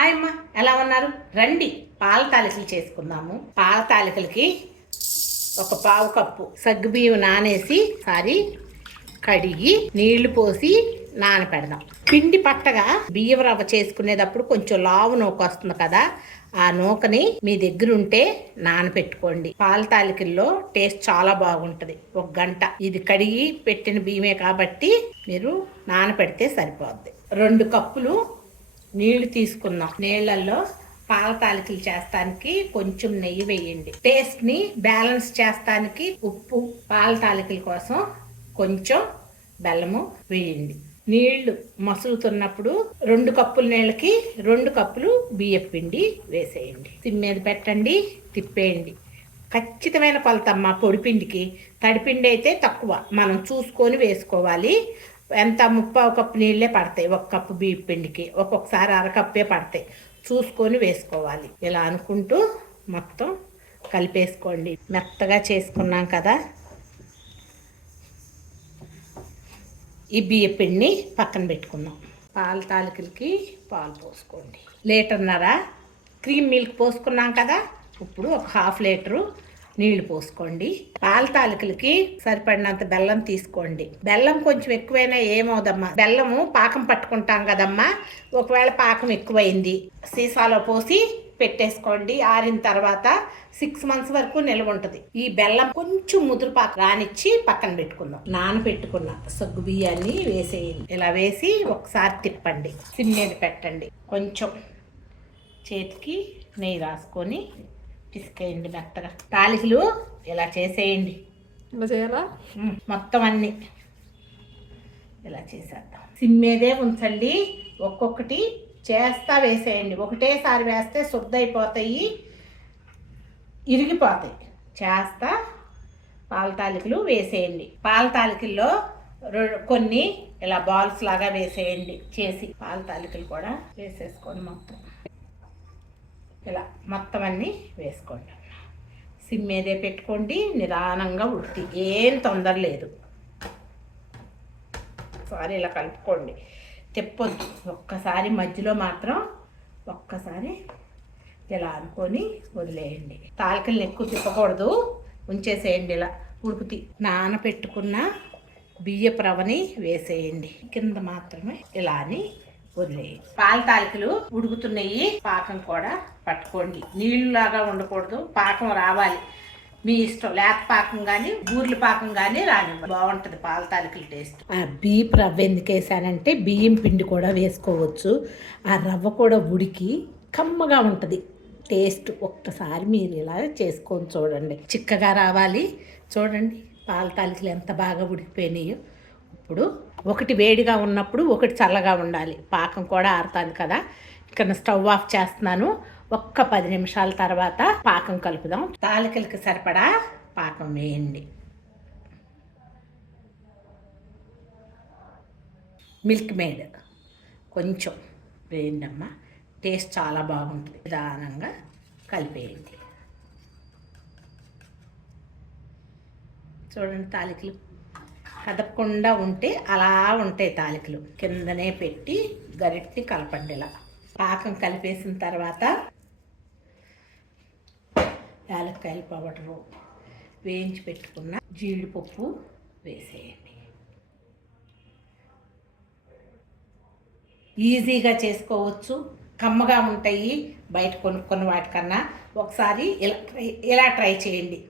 Hi అమ్మ ఎలా ఉన్నారు? రండి పాల తాలికలు చేసుకుందాము. పాల తాలికలకి ఒక పావు కప్పు సగ్గుబియ్యం నానేసి సారి కడిగి నీళ్ళు పోసి నానపెడదాం. పిండి పట్టగా బియ్యం రవ్వ చేసుకునేటప్పుడు కొంచెం లావు నూక వస్తుంది కదా ఆ నూకని మీ దగ్గర ఉంటే నానపెట్టుకోండి. పాల తాలికల్లో టేస్ట్ చాలా బాగుంటుంది ఒక గంట. ఇది కడిగి పెట్టిన బియ్యమే కాబట్టి మీరు నానపెడితే సరిపోద్ది. రెండు కప్పులు నీళ్ళు తీసుకుందాం నీళ్ళల్లో పాల తాలికలు చేస్తానికి కొంచెం నెయ్యి వేయండి. టేస్ట్ని బ్యాలెన్స్ చేస్తానికి ఉప్పు పాల తాలికల కోసం కొంచెం బెల్లము వేయండి. నీళ్ళు మసులుతున్నప్పుడు రెండు కప్పుల నీళ్ళకి రెండు కప్పులు బియ్యం పిండి వేసేయండి. సిమ్ మీద పెట్టండి తిప్పేయండి. ఖచ్చితమైన కొలతమ్మ పొడిపిండికి. తడిపిండి అయితే తక్కువ. మనం చూసుకొని వేసుకోవాలి. ఎంత ముప్పావు కప్పు నీళ్ళే పడతాయి. ఒక కప్పు బియ్యం పిండికి. ఒక్కొక్కసారి అరకప్పే పడతాయి. చూసుకొని వేసుకోవాలి. ఇలా అనుకుంటూ మొత్తం కలిపేసుకోండి. మెత్తగా చేసుకున్నాం కదా. ఈ బియ్య పిండిని పక్కన పెట్టుకుందాం. పాల తాలికలకి పాలు పోసుకోండి. లీటర్న్నర క్రీమ్ మిల్క్ పోసుకున్నాం కదా. ఇప్పుడు ఒక హాఫ్ లీటరు నీళ్ళు పోసుకోండి. పాల తాలికలకి సరిపడినంత బెల్లం తీసుకోండి. బెల్లం కొంచెం ఎక్కువైనా ఏమవుదమ్మా? బెల్లము పాకం పట్టుకుంటాం కదమ్మా? ఒకవేళ పాకం ఎక్కువైంది సీసాలో పోసి పెట్టేసుకోండి. ఆరిన తర్వాత సిక్స్ మంత్స్ వరకు నిల్వ ఉంటుంది. ఈ బెల్లం కొంచెం ముదురు పాక రానిచ్చి పక్కన పెట్టుకుందాం. నానబెట్టుకున్న సగ్గు బియ్యాన్ని వేసేయండి. ఇలా వేసి ఒకసారి తిప్పండి. సిమ్ మీద పెట్టండి. కొంచెం చేతికి నెయ్యి రాసుకొని పిసికేయండి మెత్తగా. తాలికలు ఇలా చేసేయండి. ఇలా చేయాలా? మొత్తం అన్ని ఇలా చేసేద్దాం. సిమ్ మీదే ఉంచండి. ఒక్కొక్కటి చేస్తా వేసేయండి. ఒకటేసారి వేస్తే శుద్ధ అయిపోతాయి ఇరిగిపోతాయి. చేస్తా పాల తాలికలు వేసేయండి. పాల తాలికల్లో కొన్ని ఇలా బాల్స్ లాగా వేసేయండి. చేసి పాల తాలికలు కూడా వేసేసుకోండి మొత్తం. ఇలా మొత్తం అన్నీ వేసుకోండి సిమ్ మీదే పెట్టుకోండి నిదానంగా ఉడికి ఏం తొందర లేదు. ఒకసారి ఇలా కలుపుకోండి. తెప్పొద్దు. ఒక్కసారి మధ్యలో మాత్రం ఒక్కసారి ఇలా అనుకొని వదిలేయండి. తాలికల్ని ఎక్కువ తిప్పకూడదు. ఉంచేసేయండి ఇలా. ఉడుకుతి. నానపెట్టుకున్న బియ్యపు రవ్వని వేసేయండి. కింద మాత్రమే ఇలా అని వదిలేయండి పాల తాలికలు ఉడుకుతున్నాయి. పాకం కూడా పట్టుకోండి. నీళ్ళలాగా ఉండకూడదు. పాకం రావాలి. మీ ఇష్టం. లేత పాకం కానీ బూర్ల పాకం కానీ రాని బాగుంటుంది పాల తాలికల టేస్ట్. ఆ బియ్యపు రవ్వ ఎందుకు వేసానంటే బియ్యం పిండి కూడా వేసుకోవచ్చు. ఆ రవ్వ కూడా ఉడికి కమ్మగా ఉంటుంది. టేస్ట్ ఒక్కసారి మీరు ఇలా చేసుకొని చూడండి. చిక్కగా రావాలి. చూడండి పాల తాలికలు ఎంత బాగా ఉడికిపోయినాయో. ఇప్పుడు ఒకటి వేడిగా ఉన్నప్పుడు ఒకటి చల్లగా ఉండాలి. పాకం కూడా ఆరుతుంది కదా. ఇక్కడ స్టవ్ ఆఫ్ చేస్తున్నాను. ఒక్క పది నిమిషాల తర్వాత పాకం కలుపుదాం. తాలికలకి సరిపడా పాకం వేయండి. Milkmaid. కొంచెం వేయండి అమ్మ టేస్ట్ చాలా బాగుంటుంది. నిదానంగా కలిపేయండి. చూడండి తాలికలు కదపకుండా ఉంటే అలా ఉంటాయి తాలికలు. కిందనే పెట్టి గరిట్టి కలపండి ఇలా పాకం కలిపేసిన తర్వాత యాలక్కాయలు పౌడరు వేయించి పెట్టుకున్న జీడిపప్పు వేసేయండి. ఈజీగా చేసుకోవచ్చు. కమ్మగా ఉంటాయి. బయట కొనుక్కున్న వాటికన్నా ఒకసారి ఇలా ట్రై ఇలా ట్రై చేయండి.